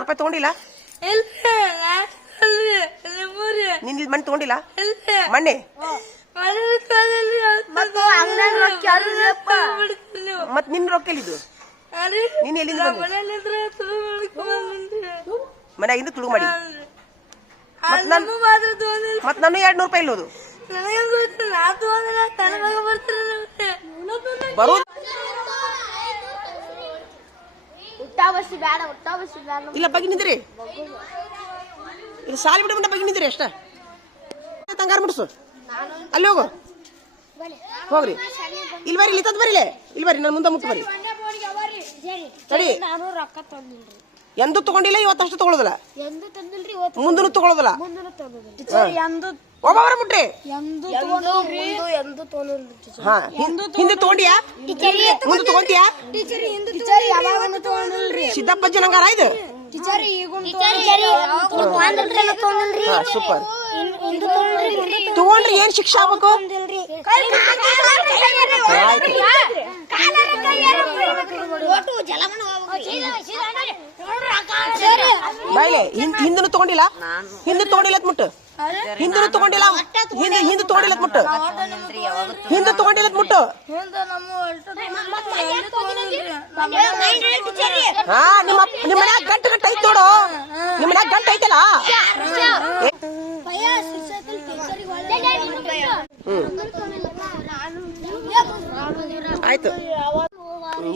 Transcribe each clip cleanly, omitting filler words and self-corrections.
ರೂಪಾಯಿ ತಗೊಂಡಿಲ್ಲ ನಿನ್ ಮಣ್ಣು ತಗೊಂಡಿಲ್ಲ ಮಣ್ಣೆ ಮತ್ ನಿನ್ ರೊಕ್ಕ ಎಲ್ಲಿದ್ದು ನೀನ್ ಎಲ್ಲಿಂದ ಮನ್ಯಾಗಿಂದ ತುಳುಗು ಮಾಡಿ ಮತ್ ನಾನು 200 ರೂಪಾಯಿ ಇಲ್ಲೋದು ಬರೋ ಇಲ್ಲ ಬಗ್ಗೆ ನಿಂದ್ರಿ ಇದು ಸಾಲಿ ಬಿಡ ಬಗ್ಗೆ ನಿಂದ್ರಿ ಅಷ್ಟ ತಂಗಾರ ಮುಡ್ಸು ಅಲ್ಲಿ ಹೋಗು ಹೋಗ್ರಿ ಇಲ್ಲಿ ಬರ್ರಿ ಇಲ್ಲಿ ತದ್ ಬರಿಲೆ ಇಲ್ಲಿ ಬರ್ರಿ ನಾನು ಮುಂದೆ ಮುಟ್ಟು ಬರ್ರಿ ಸರಿ ಎಂದೂ ತಗೊಂಡಿಲ್ಲ ಇವತ್ತು ಅಷ್ಟು ತಗೊಳ್ಳೋದಿಲ್ಲ ಮುಂದೂ ತಗೊಳ್ಳೋದಿಲ್ಲ ಒಬ್ಬೊಬ್ಬರ ಮುಟ್ರಿ ಹಾ ಹಿಂದೆ ತಗೊಂಡಿಯಾ ಮುಂದೆ ತಗೊಂತೀಯಾ ಸಿದ್ದಪ್ಪ ಜಲಂಗಾರ ಇದು ಸೂಪರ್ ತಗೊಂಡ್ರಿ ಏನ್ ಶಿಕ್ಷೆ ಆಗ್ಬೇಕು ಬಾಯ್ಲೆ ಹಿಂದೂ ತಗೊಂಡಿಲ್ಲ ಹಿಂದೆ ತಗೊಂಡಿಲ್ಲ ಮುಟ್ಟು ಹಿಂದೂ ತಗೊಂಡಿಲ್ಲ ಹಿಂದೆ ತಗೊಂಡಿಲ್ಲ ಮುಟ್ಟು ಹಿಂದೆ ತಗೊಂಡಿಲ್ಲ ಮುಟ್ಟು ಹಾ ನಿಮ್ಮ ಮನ್ಯಾಗ ಗಂಟು ಗಂಟು ಐತ್ ನೋಡು ನಿಮ್ಮ ಮನ್ಯಾಗ ಗಂಟು ಐತಲ್ಲ ಆಯ್ತು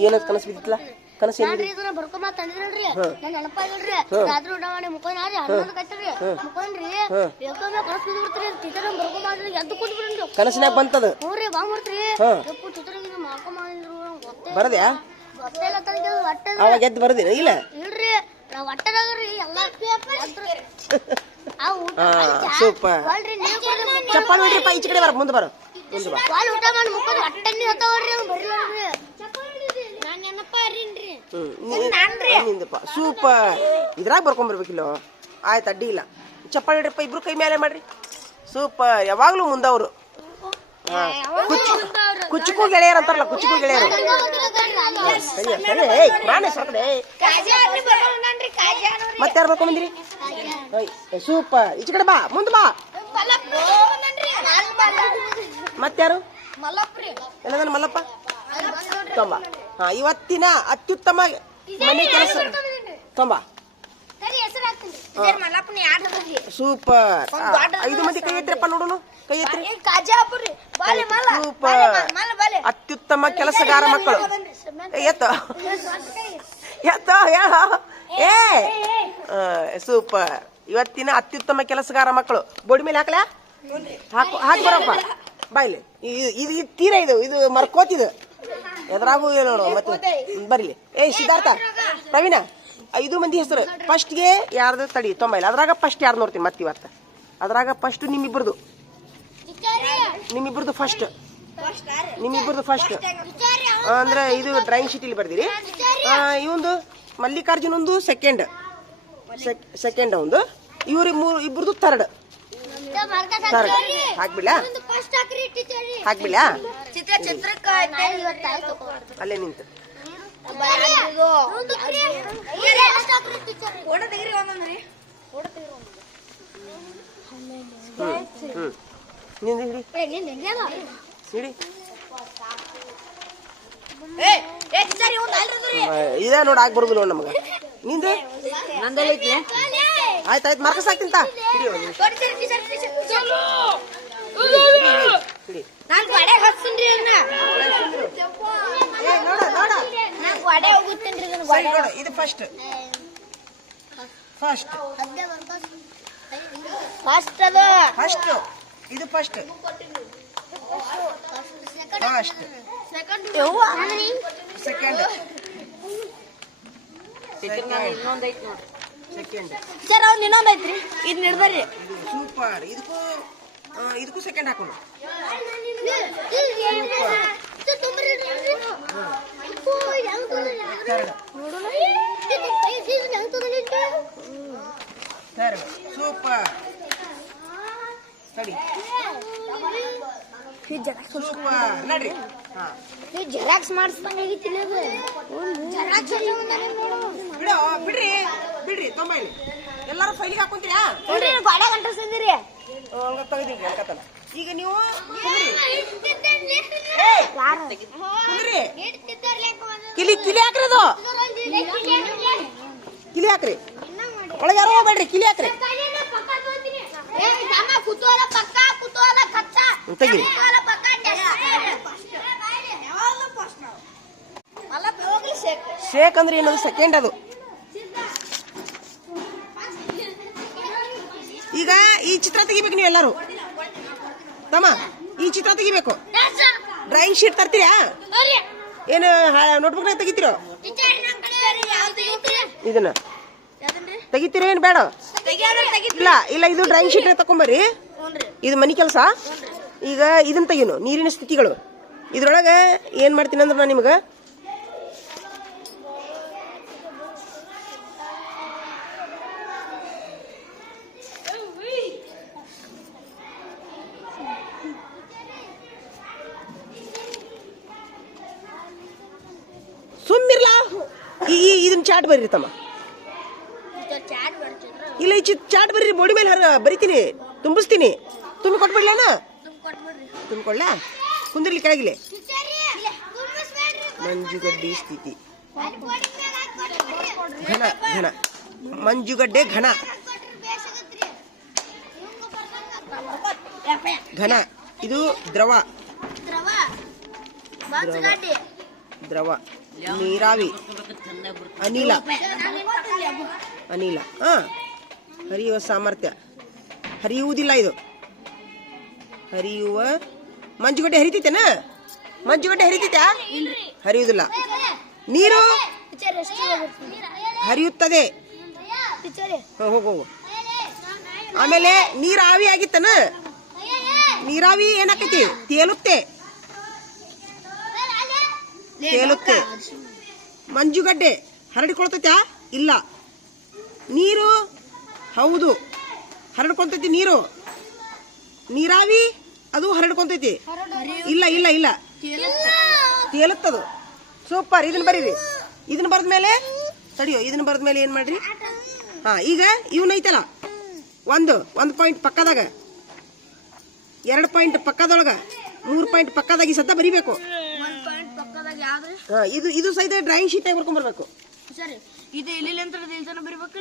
ಏನದ್ ಕನಸು ಬಿದ್ದಿತ್ತಲ್ಲ ಕನಸು ಕನಸಿನಾಗ ಬಂತದ ಬರದ್ಯಾ ಅವಾಗ ಎದ್ದು ಬರದಿನ ಇಲ್ಲ ಸೂಪರ್ ಚಪ್ಪಾಳೆ ನೋಡ್ರಿಪ್ಪ ಈಚೆ ಕಡೆ ಬರ ಮುಂದೆ ಬರೋ ಸೂಪರ್ ಇದ್ರಾಗ ಬರ್ಕೊಂಡ್ಬರ್ಬೇಕಿಲ್ಲ ಆಯ್ತು ಅಡ್ಡಿ ಇಲ್ಲ ಚಪ್ಪಾಳೆ ಹಿಡ್ರಪ್ಪ ಇಬ್ರು ಕೈ ಮೇಲೆ ಮಾಡ್ರಿ ಸೂಪರ್ ಯಾವಾಗ್ಲೂ ಮುಂದವ್ರು ಕುಚ್ಚುಕು ಗೆಳೆಯರು ಅಂತಾರಲ್ಲ ಕುಚ್ಚುಕು ಗೆಳೆಯರು ಮತ್ತಾರು ಬರ್ಕೊಂಬಂದಿರಿ ಸೂಪರ್ ಈಚೆ ಕಡೆ ಬಾ ಮುಂದೆ ಬಾ ಮತ್ತಾರು ಎಲ್ಲದನ್ನ ಮಲ್ಲಪ್ಪ ತೊಂಬ ಹಾ ಇವತ್ತಿನ ಅತ್ಯುತ್ತಮ ಮನೆ ಕೆಲಸ ತೊಂಬ ಸೂಪರ್ 5 ಮಂದಿ ಕೈ ಎತ್ತಿರಪ್ಪ ನೋಡೋಣ ಕೈ ಎತ್ತಿರಿ ಸೂಪರ್ ಅತ್ಯುತ್ತಮ ಕೆಲಸಗಾರ ಮಕ್ಕಳು ಎತ್ತ ಹೇಳ ಏ ಸೂಪರ್ ಇವತ್ತಿನ ಅತ್ಯುತ್ತಮ ಕೆಲಸಗಾರ ಮಕ್ಕಳು ಬೋಡಿ ಮೇಲೆ ಹಾಕ್ಲಾ ಹಾಕಿ ಬರಪ್ಪ ಬಾಯ್ಲಿ ಇದು ತೀರ ಇದು ಮರ್ಕೋತಿದು ಎದುರಾಗೂ ನೋಡು ಮತ್ತೆ ಬರ್ಲಿ ಸಿದ್ಧಾರ್ಥ ಪ್ರವೀಣ 5 ಮಂದಿ ಹೆಸರು ಫಸ್ಟ್ಗೆ ಯಾರ್ದು ತಡಿ ತೊಂಬೈಲ್ಲ ಅದ್ರಾಗ ಫಸ್ಟ್ ಯಾರು ನೋಡ್ತೀನಿ ಮತ್ತೆ ಇವತ್ತು ಅದ್ರಾಗ ಫಸ್ಟ್ ನಿಮ್ಮಿಬ್ಬರದು ಫಸ್ಟ್ ಅಂದ್ರೆ ಇದು ಡ್ರಾಯಿಂಗ್ ಶೀಟ್ ಇಲ್ಲಿ ಬರ್ದಿರಿ ಇವಂದು ಮಲ್ಲಿಕಾರ್ಜುನ್ ಒಂದು ಸೆಕೆಂಡ್ ಒಂದು ಇಬ್ರದು ಥರ್ಡ್ ಹಾಕ್ಬಿಡ್ಲಾ ಅಲ್ಲೇ ನಿಂತು ಇದೇ ನೋಡಿ ಆಗ್ಬಾರ್ದು ನೋಡಿ ನಮಗ ನಿಂದು ಆಯ್ತಾಯ್ತು ಮಾರ್ಕಸ್ ಹಾಕ್ತಿಂತ ಇದು ಫಸ್ಟ್ ಇದು ಫಸ್ಟ್ ಸೆಕೆಂಡ್ ಸರ್ ಅವ್ನು ಇನ್ನೊಂದೈತ್ರಿ ಇದು ನಿರ್ಬರ್ರಿ ಸೂಪರ್ ಇದಕ್ಕೂ ಸೆಕೆಂಡ್ ಹಾಕೋಣ ಸೂಪರ್ ಸರಿ ಸೂಪರ್ ನಡ್ರಿ ಜೆರಾಕ್ಸ್ ಮಾಡಿಸ್ದಂಗ ಆಗಿತ್ತಿಲ್ಲ ಅದು ಜೆರಾಕ್ಸ್ ಬಿಡು ಬಿಡ್ರಿ ಬಿಡ್ರಿ ತೊಂಬ ಇಲ್ಲಿ ಎಲ್ಲರೂ ಫೈಲಿಗೆ ಹಾಕೊಂತೀರಾ ನೋಡ್ರಿ ಗಾಡ ಗಂಟಸಿದಿರಿ ಹಂಗ ತೆಗೆದಿರಿ ಹಾಕತ್ತಲ್ಲ ಈಗ ನೀವು ಕುಂದ್ರಿ ಕಿಲಿ ಕಿಲಿ ಹಾಕ್ರಿ ಅದು ಕಿಲಿ ಹಾಕ್ರಿ ಒಳಗೆ ಯಾರೋ ಹೋಗ್ಬೇಡ್ರಿ ಕಿಲಿ ಹಾಕ್ರಿ ತೆಗಿರಿ ಶೇಕ್ ಅಂದ್ರೆ ಏನದು ಸೆಕೆಂಡ್ ಅದು ಈಗ ಈ ಚಿತ್ರ ತೆಗಿಬೇಕು ನೀವು ಎಲ್ಲರೂ ತಮ್ಮ ಈ ಚಿತ್ರ ತೆಗಿಬೇಕು ಡ್ರಾಯಿಂಗ್ ಶೀಟ್ ತರ್ತೀರಾ ಏನು ನೋಟ್ಬುಕ್ ನಾಗ ತೆಗಿತೀರೋ ಇದನ್ನ ತೆಗಿತೀರ ಏನ್ ಬೇಡ ಇಲ್ಲ ಇಲ್ಲ ಇದು ಡ್ರಾಯಿಂಗ್ ಶೀಟ್ ತಕೊಂಬರ್ರಿ ಇದು ಮನಿ ಕೆಲಸ ಈಗ ಇದನ್ನ ತೆಗೀನು ನೀರಿನ ಸ್ಥಿತಿಗಳು ಇದ್ರೊಳಗ ಏನ್ ಮಾಡ್ತೀನಿ ಅಂದ್ರೆ ನಾನು ನಿಮ್ಗ ಸುಮ್ಮಿರ್ಲಾ ಇದನ್ನ ಚಾಟ್ ಬರ್ರಿ ತಮ್ಮ ಇಲ್ಲ ಈ ಚಾಟ್ ಬರ್ರಿ ಬೋಡಿ ಮೇಲೆ ಬರಿತೀನಿ ತುಂಬಿಸ್ತೀನಿ ತುಂಬಿ ಕೊಟ್ಬಿಡ್ಲೇನ ತುಂಬಿಕೊಳ್ಳ ಕುಂದಿರ್ಲಿ ಕೆಳಗಿಲೆ ಮಂಜುಗಡ್ಡೆ ಸ್ಥಿತಿ ಘನ ಘನ ಮಂಜುಗಡ್ಡೆ ಘನ ಘನ ಇದು ದ್ರವ ದ್ರವ ನೀರಾವಿ ಅನಿಲ ಅನಿಲ ಹರಿಯುವ ಸಾಮರ್ಥ್ಯ ಹರಿಯುವುದಿಲ್ಲ ಇದು ಹರಿಯುವ ಮಂಜುಗಡ್ಡೆ ಹರಿತೈತೇನ ಮಂಜುಗಡ್ಡೆ ಹರಿತೈತ ಹರಿಯುವುದಿಲ್ಲ ನೀರು ಹರಿಯುತ್ತದೆ ಹೋಗು ಆಮೇಲೆ ನೀರು ಆವಿ ಆಗಿತ್ತನ ನೀರಾವಿ ಏನಾಕೈತಿ ತೇಲುತ್ತೆ ತೇಲುತ್ತೆ ಮಂಜುಗಡ್ಡೆ ಹರಡಿಕೊಳ್ತೈತ ಇಲ್ಲ ನೀರು ಹೌದು ಹರಡ್ಕೊಂತೈತಿ ನೀರು ನೀರಾವಿ ಅದು ಹರಡ್ಕೊಂತೈತಿ ಇಲ್ಲ ಇಲ್ಲ ಇಲ್ಲ ತೇಲುತ್ತದು ಸೂಪರ್ ಇದನ್ನ ಬರೀರಿ ಇದನ್ನ ಬರೆದ್ಮೇಲೆ ತಡಿಯೋ ಇದನ್ನ ಬರೆದ್ಮೇಲೆ ಏನ್ ಮಾಡ್ರಿ ಈಗ ಇವನ್ ಐತಲ್ಲ ಒಂದು ಪಾಯಿಂಟ್ ಪಕ್ಕದಾಗ 2 ಪಾಯಿಂಟ್ ಪಕ್ಕದೊಳಗ 3 ಪಾಯಿಂಟ್ ಪಕ್ಕದಾಗಿ ಸತ್ತ ಬರಿಬೇಕು ಇದು ಸಹಿತ ಡ್ರಾಯಿಂಗ್ ಶೀಟ್ ಆಗಿ ಬರ್ಕೊಂಡ್ ಬರ್ಬೇಕು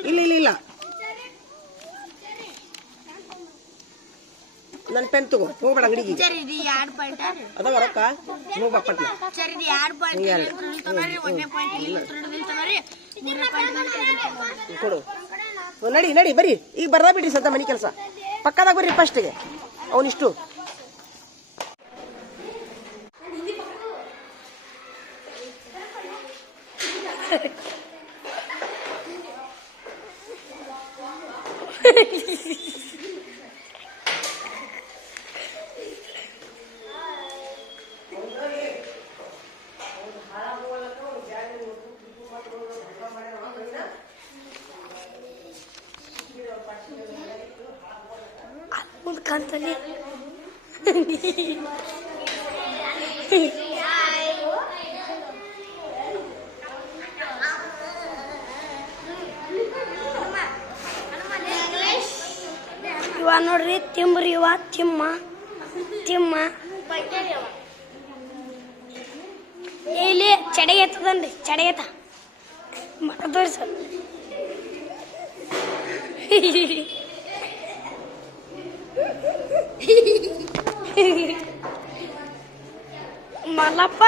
ಇಲ್ಲ ಇಲ್ಲ ಇಲ್ಲ ನನ್ ಪೆನ್ ತಗೋ ಹೋಗ್ಬೇಡ ಅಂಗಡಿಗೆ ಅದ ರೊಕ್ಕ ಹೋಗ್ಬಾ ಪಟ್ನ ಕೊಡು ನಡಿ ನಡಿ ಬರ್ರಿ ಈಗ ಬರ್ದಾ ಬಿಡ್ರಿ ಸದ್ದ ಮನಿ ಕೆಲಸ ಪಕ್ಕದಾಗ ಬರ್ರಿ ಫಸ್ಟ್ಗೆ ಅವನಿಷ್ಟು ಕಾಣ್ತಾನೆ ಇವ ನೋಡ್ರಿ ತಿಂಬ್ರಿ ಇವ ತಿಮ್ಮ ತಿಮ್ಮ ಇಲ್ಲಿ ಚಡೆ ಎತ್ತದನ್ರಿ ಚಡೆ ಎತ್ತ ತೋರಿಸ ಮಲ್ಲಪ್ಪ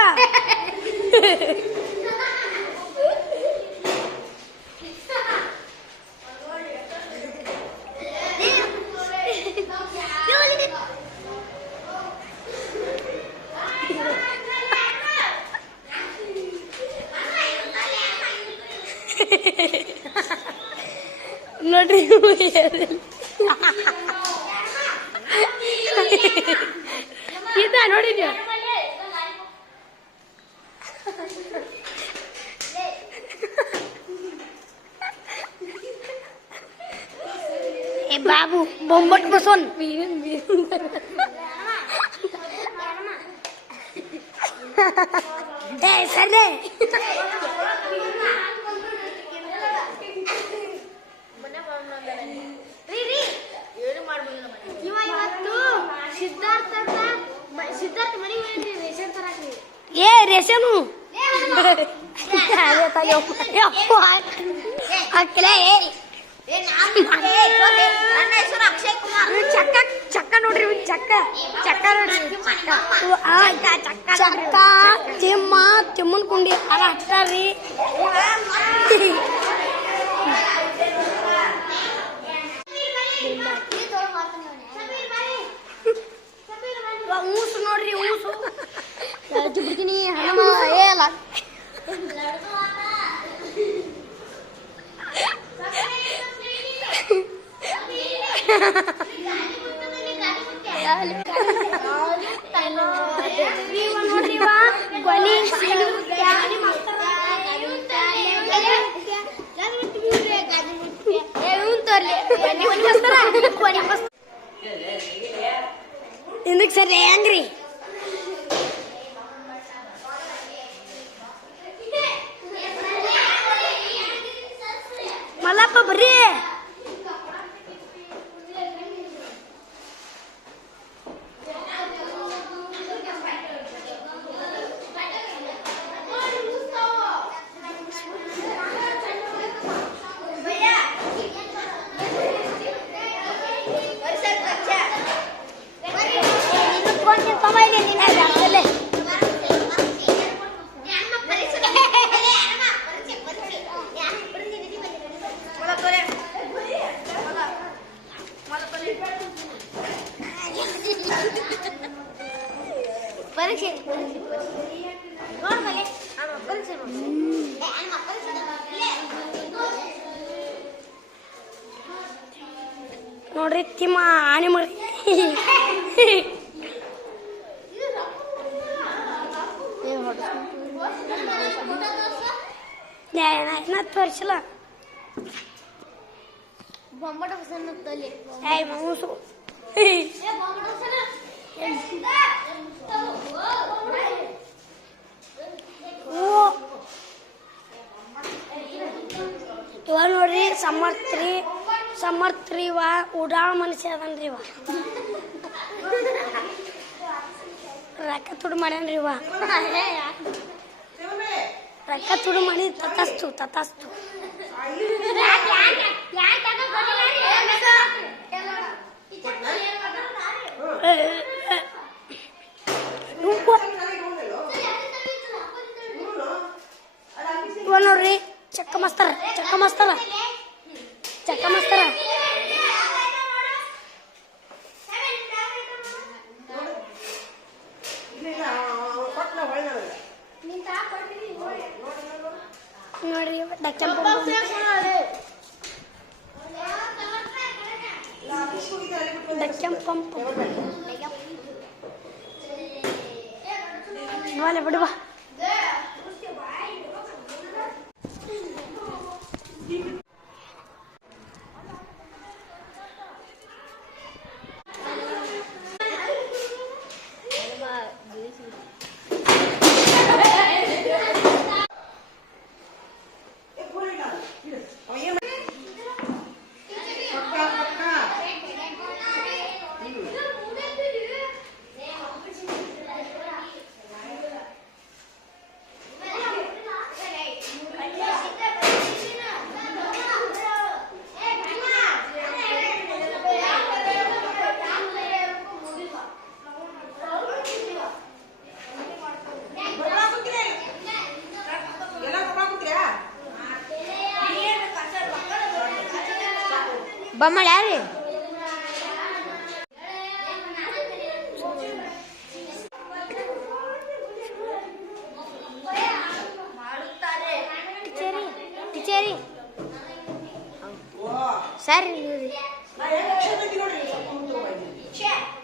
ನೋಡ್ರಿ ಇದ ನೋಡಿದ್ಯಾ ए बाबू बोंबट बसून ए सरले ಏನು ಚಕ್ಕ ಚಕ್ಕ ನೋಡ್ರಿ ಚಕ್ಕ ಚಕ್ಕ ನೋಡ್ರಿ ಚಕ್ಕ ತಿಮ್ಮನ್ ಕುಂಡಿ ಅಲ್ಲ ಹಚ್ತಾರ್ರಿ ಊಸು ನೋಡ್ರಿ ಊಸು ಬಿಡ್ತೀನಿ ಹಣ ಏಲ್ಲ ఎందుకు సార్ యాంగ్రీ మళ్ళప్ప ಬರ್ರಿ ಪರೀಕ್ಷೆ ನೋಡ್ರಿ ತಿಮ್ಮ ಆನೆ ಮರಿ ತೋರಿಸಿಲ್ಲ ಬೊಂಬಟ ಹೊಸನ್ನತ್ತಲ್ಲಿ ಮೂಸು ಇವ ನೋಡ್ರಿ ಸಮರ್ಥ್ರಿ ಇವ ಉಡಾಳ ಮನುಷ್ಯ ಅದನ್ರಿ ಇವ ರೊಕ್ಕ ತುಡು ಮಾಡ್ಯಾನ್ರಿ ಇವ ರೊಕ್ಕ ತುಡು ಮಾಡಿ ತತಾಸ್ತು ಇವ ನೋಡ್ರಿ ಚಕ್ಕ ಮಸ್ತಾರ ನೋಡ್ರಿ ಡಕ್ಕಂ ಪಂಪ್ ಬಿಡು ಬಾ ಬಮ್ಮಳ ಯಾರಿ ಟೀಚರಿ ಸರಿ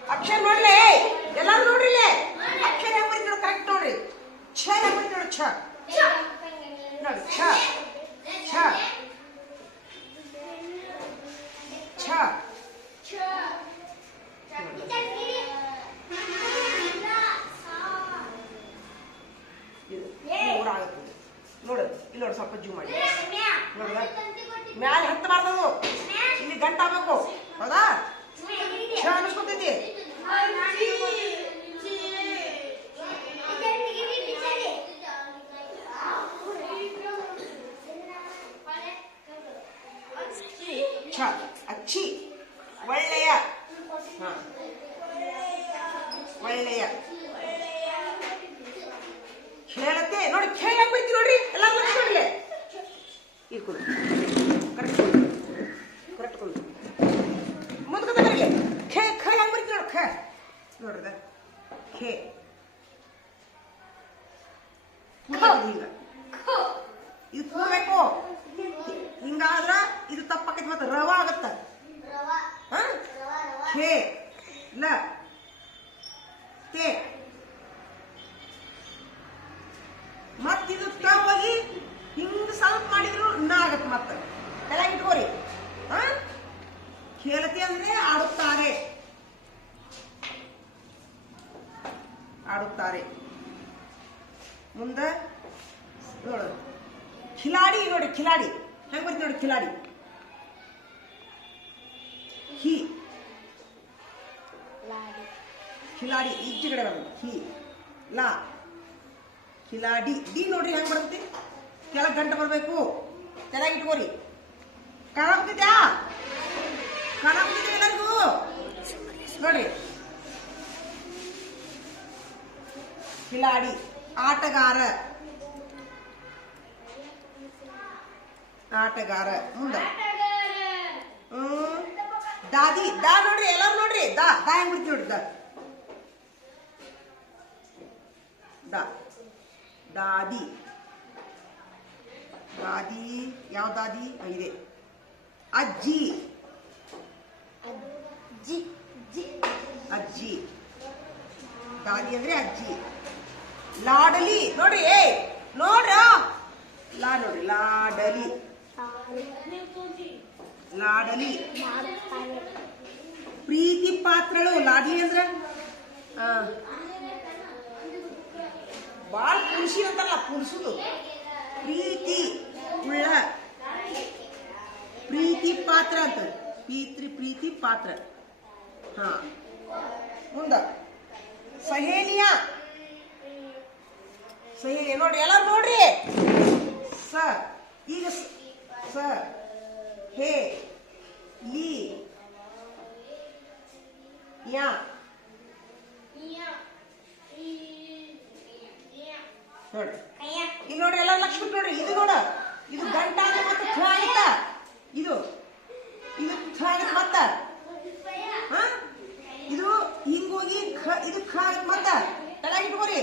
ಅಕ್ಷರ ನೋಡ್ಲಿ ಎಲ್ಲಾರು ನೋಡ್ರಿ ಅಕ್ಷರ ಹೆಂಗ್ ಕರೆಕ್ಟ್ ನೋಡ್ರಿ ಛ ಹೆಂಗ್ ನೋಡಿ ಛ ನೋಡಿ ಛ ಛ ನೋಡು ಇಲ್ಲಿ ನೋಡಿ ಸ್ವಲ್ಪ ಜೂಮ್ ಮಾಡಿ ನೋಡ ಮ್ಯಾಲೆ ಹತ್ತಬಾರ್ದು ಇಲ್ಲಿ ಗಂಟ ಆಗ್ಬೇಕು ಹೌದಾ ಛ ಅನಿಸ್ಕೊತೈತಿ ಛ ಅಚ್ಚಿ ಒಳ್ಳೆಯ ಹಾ ಒಳ್ಳೆಯ ಹೇಳತ್ತೆ ನೋಡಿ ಖೇ ಹೆಂಗ್ ಬೈತಿ ನೋಡ್ರಿ ಎಲ್ಲ ನೋಡ್ರಿ ಈ ಕೊಡು ಕರೆಕ್ಟ್ ಕರೆಕ್ಟ್ ಕೊಡು ಮುಂದ್ಕದ ಬರಲಿ ಖೇ ಖ ಹೆಂಗ್ ಬೈತಿ ನೋಡು ಖ ನೋಡ್ರದ ಖೇ ಹಿಂಗ ಇದು ಕೂರ್ಬೇಕು ಹಿಂಗಾದ್ರ ಇದು ತಪ್ಪಾಕೈತಿ ಮತ್ತೆ ರವ ಆಗತ್ತ ಖೇ ಲ ತೇ ಮತ್ತಿದು ತ ಹೋಗಿ ಹಿಂಗ ಸ್ವಲ್ಪ ಮಾಡಿದ್ರು ನ ಆಗತ್ತೆ ಮತ್ತೆ ಕೆಳಗೆ ಇಟ್ಕೋರಿ ಖೇಲತಿ ಅಂದ್ರೆ ಆಡುತ್ತಾರೆ ಆಡುತ್ತಾರೆ ಮುಂದ ನೋಡು ಖಿಲಾಡಿ ನೋಡಿ ಖಿಲಾಡಿ ಹೆಂಗ್ ಬರ್ತಿ ನೋಡಿ ಖಿಲಾಡಿ ಹಿ ಖಿಲಾಡಿ ಈಚೆ ಕಡೆ ಬರ್ತದೆ ಹಿ ಲಾ ಖಿಲಾಡಿ ಡಿ ನೋಡ್ರಿ ಹೆಂಗ್ ಬರ್ತೈತಿ ಕೆಳಗೆ ಗಂಟೆ ಬರ್ಬೇಕು ಕೆಳಗೆ ಇಟ್ಕೋರಿ ಕಾಣಾಗ್ತಿದ್ಯಾ ಕಾಣಾಗ್ತಿದ್ಯಾ ಎಲ್ಲರಿಗೂ ನೋಡ್ರಿ ಖಿಲಾಡಿ ಆಟಗಾರ ಆಟಗಾರ ಮುಂದ ದಾದಿ ದಾ ನೋಡ್ರಿ ಎಲ್ಲಾರು ನೋಡ್ರಿ ದಾ ದಾ ಹೆಂಗ್ ಬಿಡ್ತಿ ನೋಡ್ರಿ ದಾ ದಾದಿ ದಾದಿ ಯಾವ ದಾದಿ ಇದೆ ಅಜ್ಜಿ ಅಜ್ಜಿ ದಾದಿ ಅಂದ್ರೆ ಅಜ್ಜಿ ಲಾಡಲಿ ನೋಡ್ರಿ ನೋಡ್ರ ಲಾ ನೋಡ್ರಿ ಲಾಡಲಿ ಲಾಡಲಿ ಪ್ರೀತಿ ಪಾತ್ರಳು ಲಾಡ್ಲಿ ಅಂದ್ರ ಬಾಳ ಪುರುಷಿ ಅಂತಲ್ಲ ಪುರುಷುದು ಪ್ರೀತಿ ಉಳ್ಳ ಪ್ರೀತಿ ಪಾತ್ರ ಅಂತ ಪ್ರೀತಿ ಪಾತ್ರ ಹಾ ಮುಂದ ಸಹೇಲಿಯ ಸಹೇಲಿಯ ನೋಡ್ರಿ ಎಲ್ಲರೂ ನೋಡ್ರಿ ಸ ಈಗ ಸ ಹೇ ಲಿ ಯಾ ನೋಡ್ರಿ ಇಲ್ಲಿ ನೋಡ್ರಿ ಎಲ್ಲ ಲಕ್ಷ ನೋಡ್ರಿ ಇದು ನೋಡ ಇದು ಗಂಟ ಮತ್ತೆ ಥ ಆಗತ್ತ ಇದು ಇದು ಥ ಆಗತ್ತ ಮತ್ತ ಇದು ಹಿಂಗೋಗಿ ಇದು ಖ ಆಗತ್ತ ಮತ್ತ ತಳಗ ಇಟ್ಕೋರಿ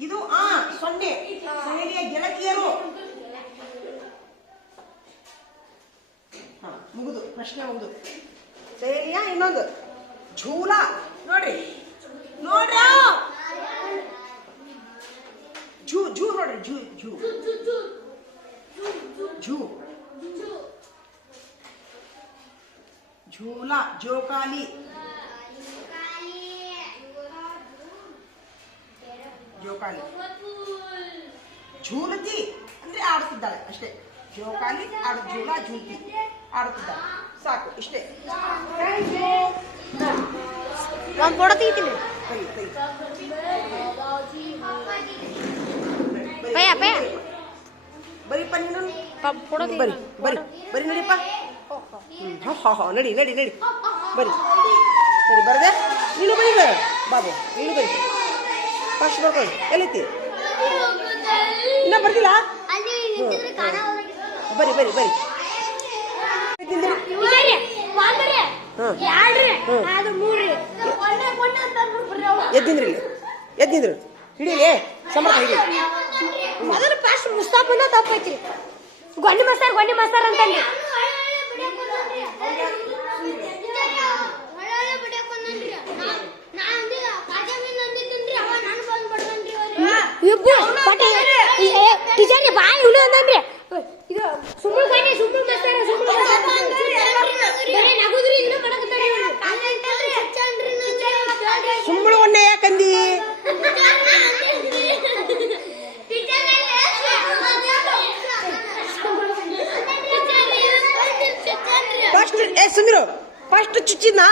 ಇದು ಸೊನ್ನೆ ಸಹೇಲಿಯ ಗೆಳತಿಯರು ಮುಗಿದು ಪ್ರಶ್ನೆ ಮುಗಿದು ಸಹೇಲಿಯ ಇನ್ನೊಂದು ಝೂಲ ನೋಡ್ರಿ ನೋಡ್ರ ಝೂ ಝೂ ನೋಡ್ರಿ ಝೂ ಝೂ ಝೂ ಝೂಲ ಜೋಕಾಲಿ ಜೋಕಾಲಿ ಝೂಲತಿ ಅಂದ್ರೆ ಆಡುತ್ತಿದ್ದಾಳೆ ಅಷ್ಟೇ ಜೋಕಾಲಿ ಆಡು ಝೂಲ ಝೂಲ್ತಿ ಆಡುತ್ತಿದ್ದಾಳೆ ಸಾಕು ಇಷ್ಟೇ ಥ್ಯಾಂಕ್ ಯು ಒಂದು ಫೋಟೋ ತೆಗಿತೀನಿ ಪಯ್ಯ ಪಯ್ಯ ಬರೀಪ್ಪ ನೀನು ಫೋಟೋ ಬರಿ ಬರಿ ಬರಿ ನಡಿಪ್ಪ ನಡಿ ನಡಿ ನಡಿ ಬರಿ ನಡಿ ಬರದೆ ನೀನು ಬರಿ ಬಾಬು ನೀನು ಬರಿ ಫಸ್ಟ್ ಬರ್ಕೊಳ್ಳಿ ಎಲ್ಲೈತಿ ಇನ್ನ ಬರ್ತಿಲ್ಲ ಬರಿ ಬರಿ ಬರಿ ಎದ್ದಿಂದ್ರಿ ಎದ್ದಿಂದ್ರು ಹಿಡೀಲಿ ಸಮರ್ಥ ಹಿಡಿ ಮೊದಲು ಫಸ್ಟ್ ಮುಸ್ತಾಫನ ತಪ್ಪೈತ್ರಿ ಗೊಂಡಿ ಮಸ್ತಾರ್ ಅಂತಂದ್ರಿ ಟೀಚರ್ ಬಾಯಿ ಹುಳು ಅಂದ್ರಿ ಇದು ಸುಮ್ಮನೆ ಮಸ್ತಾರ ನಗುದ್ರಿ ಇನ್ನೂ ಮಾಡಕತ್ತಾರೆ ಸುಮ್ಮಳು ಒನ್ನೆ ಯಾಕಂದಿ ಫಸ್ಟ್ ಸುಂದ್ರು ಫಸ್ಟ್ ಚುಚ್ಚಿದ್ನಾ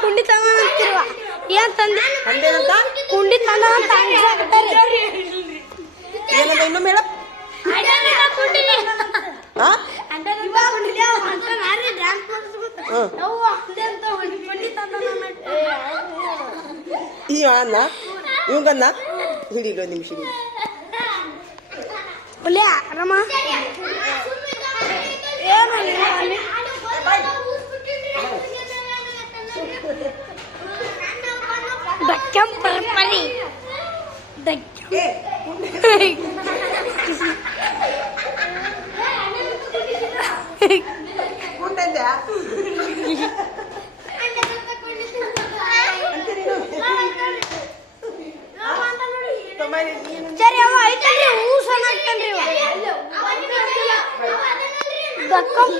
ಕುಂಡಿ ತಗೊಂಡಿರುವ ಏನ್ ತಂದೆ ತಂದೇನಂತ ಕುಂಡಿ ತಂದ ಅಂತ ಏನಂತ ಇನ್ನೊಮ್ಮೆ ಹೇಳ ಹಾ ಈ ಅನ್ನ ಇವಂಗನ್ನ ಹಿಡಿಲಿ ಒಂದು ನಿಮಿಷ ಹಿಡಿ ಆರಾಮ ದಕ್ಕಂ ಪರಪರಿ ಸರಿ ಅವ ಐತಲ್ರಿ ಹೂ ಸಣ್ಣ ಆಗ್ತನ್ರಿ ದಕ್ಕಂ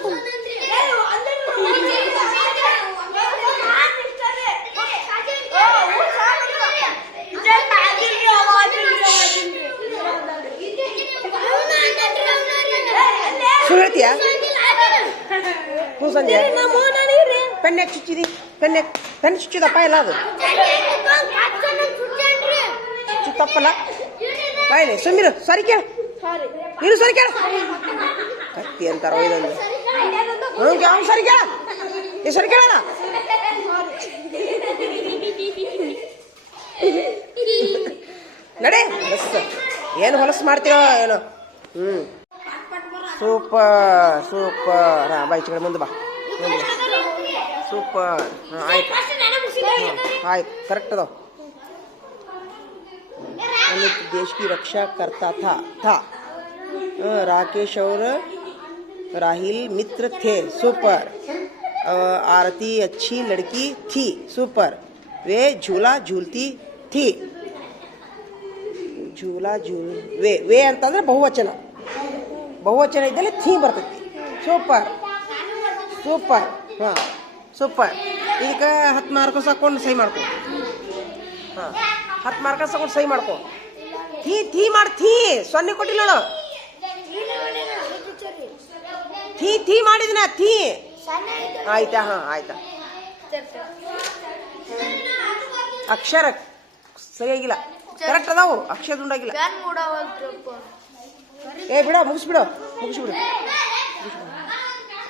ಸುಳ್ಳು ಹೇಳ್ತೀಯಾ ಹ್ಞೂ ಸಂಜೆ ಪೆನ್ ಯಾಕೆ ಚುಚ್ಚಿದಿ ಪೆನ್ ಚುಚ್ಚಿದಪ್ಪ ಎಲ್ಲ ಅದು ಚುತ್ತಪ್ಪಲ್ಲ ಬಾಯಿಲೆ ಸುಮ್ಮಿರು ಸರಿ ಕೇಳು ನೀನು ಸರಿ ಕೇಳು ಕತ್ತಿ ಅಂತಾರ ಇದೊಂದು ಅವ್ನು ಸರಿ ಕೇಳ ನೀ ಸರಿ ಕೇಳಲ್ಲ ನಡೆ ಹೊಲಸು ಏನು ಹೊಲಸು ಮಾಡ್ತೀರೋ ಏನೋ ಸೂಪರ್ ಹಾಂ ಬಾಯ್ ಕಡೆ ಮುಂದೆ ಬಾ ಸೂಪರ್ ಹಾಂ ಆಯ್ತು ಆಯ್ತು ಕರೆಕ್ಟ್ ಅದಾವ अमित देश की रक्षा करता था राकेश और राहिल मित्र थे सुपर आरती अच्छी लड़की थी सुपर वे झूला झूलती थी झूला झूल वे ಅಂತಂದ್ರೆ ಬಹುವಚನ ಇದ್ದಲ್ಲಿ ಥೀ ಬರ್ತೈತಿ ಸೂಪರ್ ಹಾಂ ಸೂಪರ್ ಇದಕ್ಕೆ 10 ಮಾರ್ಕ್ಸ್ ಹಾಕೊಂಡು ಸಹಿ ಮಾಡ್ಕೊ ಹಾಂ 10 ಮಾರ್ಕ್ಸ್ ಹಾಕೊಂಡು ಸಹಿ ಮಾಡ್ಕೊ ಥೀ ಮಾಡಿ ಥೀ ಸೊನ್ನೆ ಕೊಟ್ಟಿಲ್ಲ ನೋಡು ಥೀ ಮಾಡಿದ್ನ ಥೀ ಆಯ್ತಾ ಹಾಂ ಆಯ್ತಾ ಅಕ್ಷರ ಸರಿಯಾಗಿಲ್ಲ ಕರೆಕ್ಟ್ ಅದಾವು ಅಕ್ಷರ ದುಂಡಾಗಿಲ್ಲ ಏ ಬಿಡ ಮುಗಿಸ್ಬಿಡು